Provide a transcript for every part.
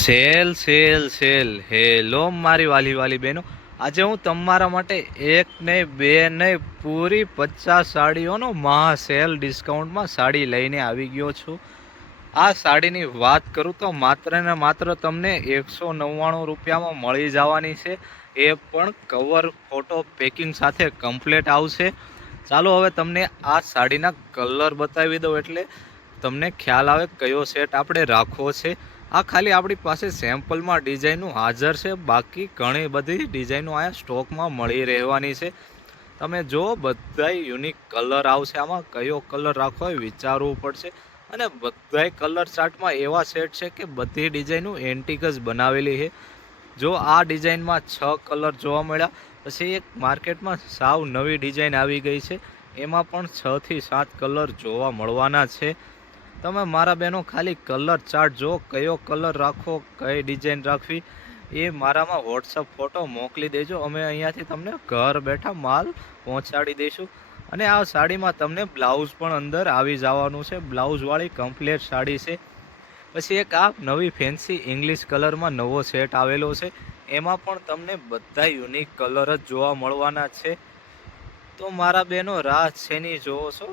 Sale sale sale hello મારી વાલી વાલી બહેનો, આજે હું તમારા માટે એક નહીં બે નહીં પૂરી 50 સાડીઓનો મહા સેલ ડિસ્કાઉન્ટમાં સાડી લઈને આવી ગયો છું. આ સાડીની વાત કરું તો માત્ર ને માત્ર તમને 199 રૂપિયામાં મળી જવાની છે. એ પણ કવર ફોટો પેકિંગ સાથે કમ્પ્લીટ આવશે. ચાલો હવે તમને આ સાડીના કલર બતાવી દઉં એટલે તમને ખ્યાલ આવે કયો સેટ આપણે રાખવો છે. આ ખાલી આપણી પાસે સેમ્પલમાં ડિઝાઇનો હાજર છે, બાકી ઘણી બધી ડિઝાઇનો અહીંયા સ્ટોકમાં મળી રહેવાની છે. તમે જો બધાય યુનિક કલર આવશે, આમાં કયો કલર રાખવો હોય વિચારવું પડશે. અને બધાય કલર ચાર્ટમાં એવા સેટ છે કે બધી ડિઝાઇનો એન્ટિક જ બનાવેલી છે. જો આ ડિઝાઇનમાં 6 કલર જોવા મળ્યા, પછી એક માર્કેટમાં સાવ નવી ડિઝાઇન આવી ગઈ છે, એમાં પણ 6 થી 7 કલર જોવા મળવાના છે. તમે મારા બહેનો ખાલી કલર ચાર્ટ જો, કયો કલર રાખવો, કઈ ડિઝાઇન રાખવી, એ મારામાં વોટ્સઅપ ફોટો મોકલી દેજો. અમે અહીંયાથી તમને ઘર બેઠા માલ પહોંચાડી દઈશું. અને આ સાડીમાં તમને બ્લાઉઝ પણ અંદર આવી જવાનું છે, બ્લાઉઝવાળી કમ્પ્લીટ સાડી છે. પછી એક આ નવી ફેન્સી ઇંગ્લિશ કલરમાં નવો સેટ આવેલો છે, એમાં પણ તમને બધા યુનિક કલર જ જોવા મળવાના છે. તો મારા બહેનો રાહ શેની જોવો છો?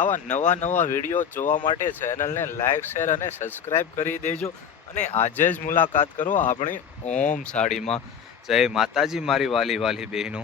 આવા નવા વિડીયો જોવા માટે ચેનલને લાઇક શેર અને સબસ્ક્રાઈબ કરી દેજો. અને આજે જ મુલાકાત કરો આપણી ઓમ સાડીમાં. જય માતાજી મારી વાલી વાલી બહેનો.